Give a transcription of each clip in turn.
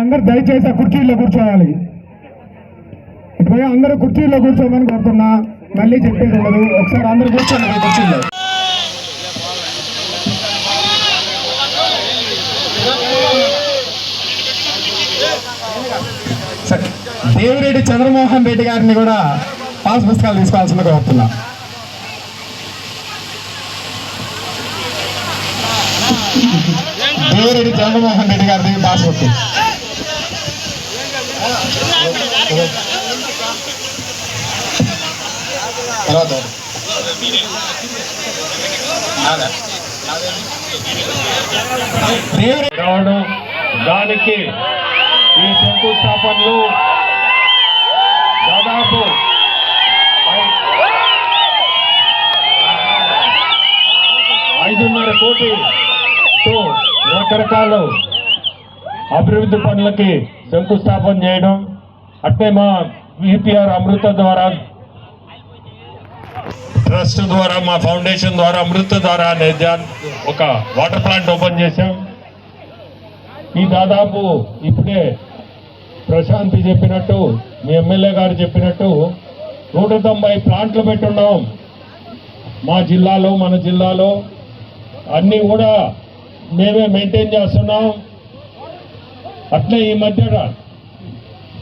అందరు దయచేసి ఆ కుర్చీల్లో కూర్చోవాలి. ఇప్పుడు అందరూ కుర్చీల్లో కూర్చోమని కోరుతున్నా. మళ్ళీ చెప్పేది ఉండదు. ఒకసారి అందరూ కూర్చోండి కుర్చీల్లో. దేవిరెడ్డి చంద్రమోహన్ రెడ్డి గారిని కూడా పాస్ పుస్తకాలు తీసుకోవాల్సిందిగా కోరుతున్నా. దేవిరెడ్డి చంద్రమోహన్ రెడ్డి గారిది పాస్ బుక్. దానికి ఈ శంకుస్థాపనలు దాదాపు 5.5 కోటితో రకరకాల అభివృద్ధి పనులకి శంకుస్థాపన చేయడం, అట్లే మా విపిఆర్ అమృత ద్వారా ట్రస్ట్ ద్వారా మా ఫౌండేషన్ ద్వారా అమృత ద్వారా అనేది ఒక వాటర్ ప్లాంట్ ఓపెన్ చేశాం. ఈ దాదాపు ఇప్పుడే ప్రశాంతి చెప్పినట్టు, మీ ఎమ్మెల్యే గారు చెప్పినట్టు 190 ప్లాంట్లు పెట్టున్నాం మా జిల్లాలో. మన జిల్లాలో అన్నీ కూడా మేమే మెయింటైన్ చేస్తున్నాం. అట్లే ఈ మధ్య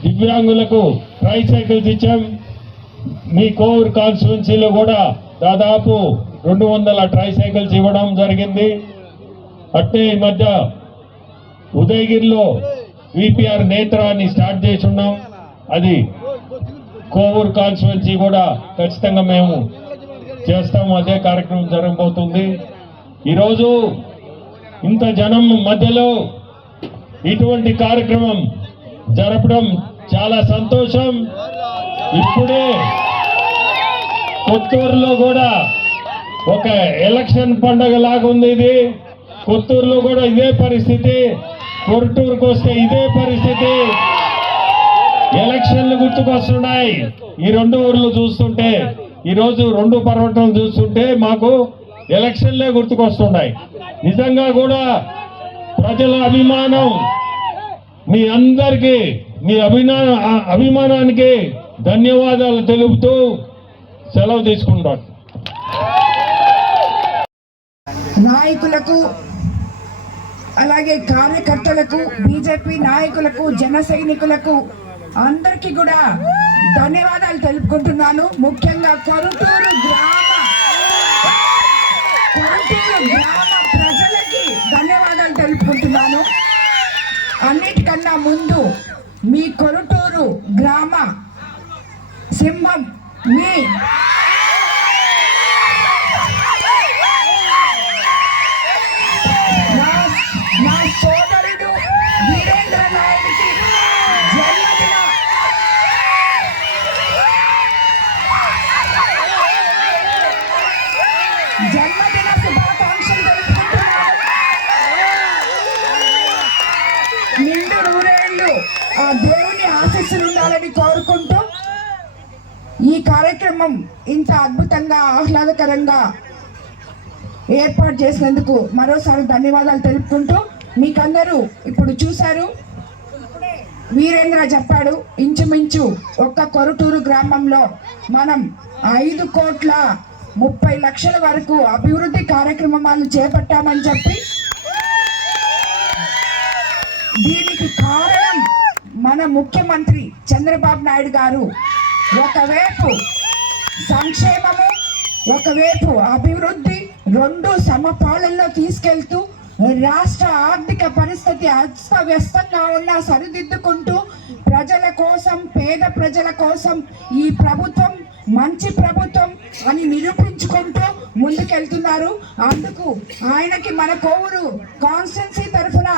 దివ్యాంగులకు ట్రై సైకిల్స్ ఇచ్చాం. మీ కోవూరు కాన్స్టిట్యున్సీలో కూడా దాదాపు 200 ట్రై సైకిల్స్ ఇవ్వడం జరిగింది. అట్లే ఈ మధ్య ఉదయగిరిలో విపిఆర్ నేత్రాన్ని స్టార్ట్ చేసి ఉన్నాం. అది కోవూరు కాన్స్టిట్యున్సీ కూడా ఖచ్చితంగా మేము చేస్తాము. అదే కార్యక్రమం జరగబోతుంది. ఈరోజు ఇంత జనం మధ్యలో ఇటువంటి కార్యక్రమం జరపడం చాలా సంతోషం. ఇప్పుడే కొత్తూరులో కూడా ఒక ఎలక్షన్ పండుగ లాగా ఉంది. ఇది కొత్తూరులో కూడా ఇదే పరిస్థితి, కొరటూరుకు వస్తే ఇదే పరిస్థితి. ఎలక్షన్లు గుర్తుకొస్తున్నాయి. ఈ 2 ఊర్లు చూస్తుంటే, ఈరోజు 2 పర్వటాలు చూస్తుంటే మాకు ఎలక్షన్లే గుర్తుకొస్తున్నాయి. నిజంగా కూడా ప్రజల అభిమానం, మీ అందరికీ మీ అభిమానానికి ధన్యవాదాలు తెలుపుతూ సెలవు తీసుకుంటాను. నాయకులకు, అలాగే కార్యకర్తలకు, బీజేపీ నాయకులకు, జన సైనికులకు అందరికీ కూడా ధన్యవాదాలు తెలుపుకుంటున్నాను. ముఖ్యంగా కొరటూరు గ్రామ ప్రజలకి ధన్యవాదాలు తెలుపుకుంటున్నాను. అన్నిటికన్నా ముందు మీ కొరటూరు గ్రామ సింహం మీ నా సోదరుడు వీరేంద్ర నాయుడికి జన్మదిన శుభాకాంక్షలు తెలుపుకుంటున్నాను. నిండు నూరేళ్లు ఆ దేవుని ఆశీస్సులు ఉండాలని కోరుకుంటూ ఈ కార్యక్రమం ఇంత అద్భుతంగా ఆహ్లాదకరంగా ఏర్పాటు చేసినందుకు మరోసారి ధన్యవాదాలు తెలుపుకుంటూ, మీకందరూ ఇప్పుడు చూశారు, వీరేంద్ర చెప్పాడు, ఇంచుమించు ఒక్క కొరటూరు గ్రామంలో మనం 5,30,00,000 వరకు అభివృద్ధి కార్యక్రమాలు చేపట్టామని చెప్పి. దీనికి కారణం మన ముఖ్యమంత్రి చంద్రబాబు నాయుడు గారు ఒకవైపు సంక్షేమము, ఒకవైపు అభివృద్ధి 2 సమపాలనలో తీసుకెళ్తూ రాష్ట్ర ఆర్థిక పరిస్థితి అస్తవ్యస్తంగా ఉన్నా సరిదిద్దుకుంటూ ప్రజల కోసం, పేద ప్రజల కోసం ఈ ప్రభుత్వం మంచి ప్రభుత్వం అని నిరూపించుకుంటూ ముందుకెళ్తున్నారు. అందుకు ఆయనకి మన కోవూరు కాన్స్టిట్యున్సీ తరఫున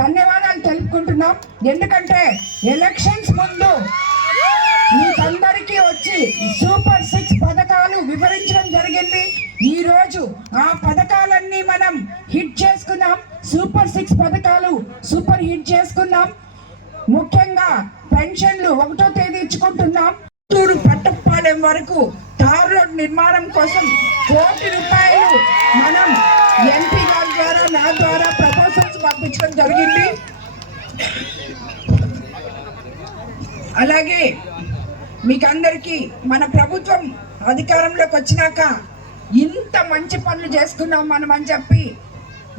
ధన్యవాదాలు తెలుపుకుంటున్నాం. ఎందుకంటే ఎలక్షన్స్ ముందు మీకందరికీ వచ్చి సూపర్ 6 పథకాలు వివరించడం జరిగింది. ఈ రోజు ఆ పథకాలన్నీ మనం హిట్ చేసుకున్నాం. సూపర్ 6 పథకాలు సూపర్ హిట్ చేసుకున్నాం. ముఖ్యంగా పెన్షన్లు 1వ తేదీ ఇచ్చుకుంటున్నాం. వరకు తార్ రోడ్ నిర్మాణం కోసం ₹1 కోటి మనం ఎంపీ గారి ద్వారా నా ద్వారా ప్రపోజల్స్ పంపించడం జరిగింది. అలాగే మీకు అందరికీ మన ప్రభుత్వం అధికారంలోకి వచ్చినాక ఇంత మంచి పనులు చేసుకున్నాం మనం అని చెప్పి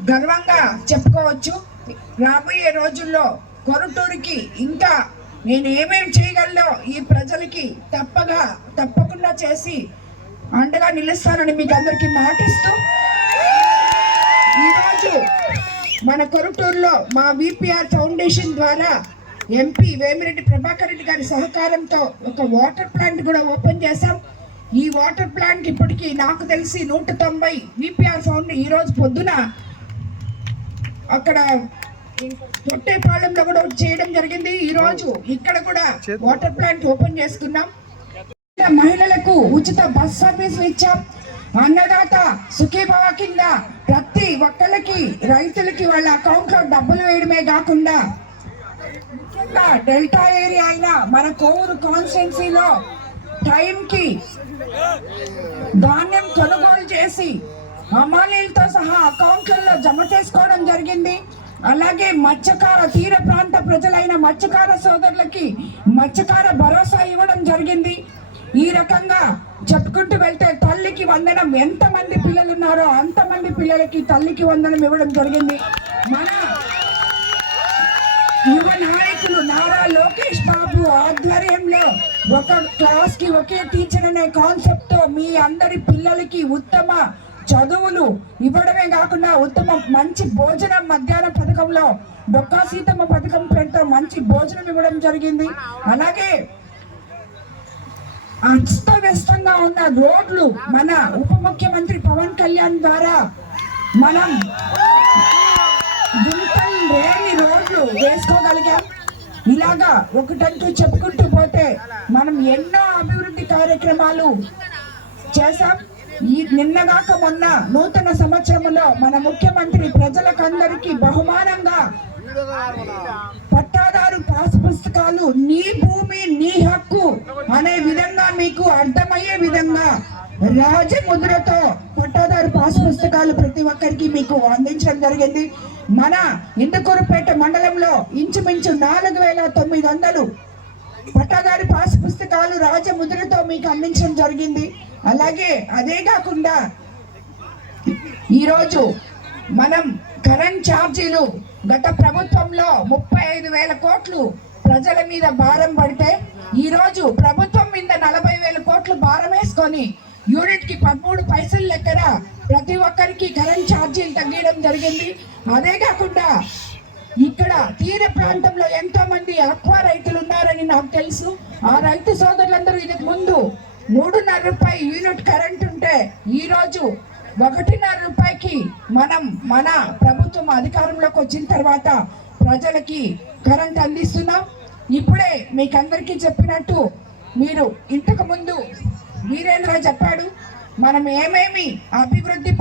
గర్వంగా చెప్పుకోవచ్చు. రాబోయే రోజుల్లో కొరటూరుకి ఇంకా నేను ఏమేమి చేయగలనో ఈ ప్రజలకి తప్పకుండా చేసి అండగా నిలుస్తానని మీకు అందరికీ మాటిస్తూ, ఈరోజు మన కొరటూరులో మా విపిఆర్ ఫౌండేషన్ ద్వారా ఎంపీ వేమిరెడ్డి ప్రభాకర్ రెడ్డి గారి సహకారంతో ఒక వాటర్ ప్లాంట్ కూడా ఓపెన్ చేశాం. ఈ వాటర్ ప్లాంట్ ఇప్పటికీ నాకు తెలిసి 190 విపిఆర్ ఫౌండేషన్ ఈరోజు పొద్దున అక్కడ తొట్టేపాలెంలో కూడా చేయడం జరిగింది. ఈ రోజు ఇక్కడ కూడా వాటర్ ప్లాంట్ ఓపెన్ చేసుకున్నాం. మహిళలకు ఉచిత బస్ సర్వీస్ ఇచ్చాం. అన్నదాత సుఖీభవ కింద ప్రతి ఒక్కరికి రైతులకి వాళ్ళ అకౌంట్ లో డబ్బులు వేయడమే కాకుండా డెల్టా ఏరియా అయినా మన కోవూరు కాన్స్టిట్యున్సీలో టైంకి ధాన్యం కొనుగోలు చేసి హమాలీలతో సహా అకౌంట్లలో జమ చేసుకోవడం జరిగింది. అలాగే మత్స్యకార తీర ప్రాంత ప్రజలైన మత్స్యకార సోదరులకి మత్స్యకార భరోసా ఇవ్వడం జరిగింది. ఈ రకంగా చెప్పుకుంటూ వెళ్తే తల్లికి వందనం, ఎంతమంది పిల్లలు ఉన్నారో అంతమంది పిల్లలకి తల్లికి వందనం ఇవ్వడం జరిగింది. మన యువ నాయకులు నారా లోకేష్ బాబు ఆధ్వర్యంలో ఒక క్లాస్ కి ఒకే టీచర్ అనే కాన్సెప్ట్ తో మీ అందరి పిల్లలకి ఉత్తమ చదువులు ఇవ్వడమే కాకుండా ఉత్తమ మంచి భోజనం మధ్యాహ్న పథకంలో బొక్కా సీతమ్మ పథకం పేరుతో మంచి భోజనం ఇవ్వడం జరిగింది. అలాగే అస్తవ్యస్తంగా ఉన్న రోడ్లు మన ఉప ముఖ్యమంత్రి పవన్ కళ్యాణ్ ద్వారా మనం గుంతలు లేని రోడ్లు వేసుకోగలిగాం. ఇలాగా ఒకటంటూ చెప్పుకుంటూ పోతే మనం ఎన్నో అభివృద్ధి కార్యక్రమాలు చేశాం. ఈ నిన్నగాక మొన్న నూతన సంవత్సరంలో మన ముఖ్యమంత్రి ప్రజలకందరికీ బహుమానంగా పట్టాదారు పాస్ పుస్తకాలు నీ భూమి నీ హక్కు అనే విధంగా మీకు అర్థమయ్యే విధంగా రాజముద్రతో పట్టాదారు పాస్ పుస్తకాలు ప్రతి ఒక్కరికి మీకు అందించడం జరిగింది. మన ఇందుకూరుపేట మండలంలో ఇంచుమించు 4900 పట్టాదారు పాస్ పుస్తకాలు రాజముద్రతో మీకు అందించడం జరిగింది. అలాగే అదే కాకుండా ఈరోజు మనం కరెంట్ ఛార్జీలు గత ప్రభుత్వంలో 35,000 కోట్లు ప్రజల మీద భారం పడితే ఈరోజు ప్రభుత్వం మీద 40,000 కోట్లు భారం వేసుకొని యూనిట్ కి 13 పైసలు లెక్కన ప్రతి ఒక్కరికి కరెంట్ ఛార్జీలు తగ్గించడం జరిగింది. అదే కాకుండా ఇక్కడ తీర ప్రాంతంలో ఎంతో మంది ఆక్వా రైతులు ఉన్నారని నాకు తెలుసు. ఆ రైతు సోదరులందరూ ఇది ముందు ₹3.5 యూనిట్ కరెంట్ ఉంటే ఈరోజు ₹1.5కి మనం మన ప్రభుత్వం అధికారంలోకి వచ్చిన తర్వాత ప్రజలకి కరెంట్ అందిస్తున్నాం. ఇప్పుడే మీకు అందరికీ చెప్పినట్టు మీరు ఇంతకు ముందు వీరేంద్ర చెప్పాడు మనం ఏమేమి అభివృద్ధి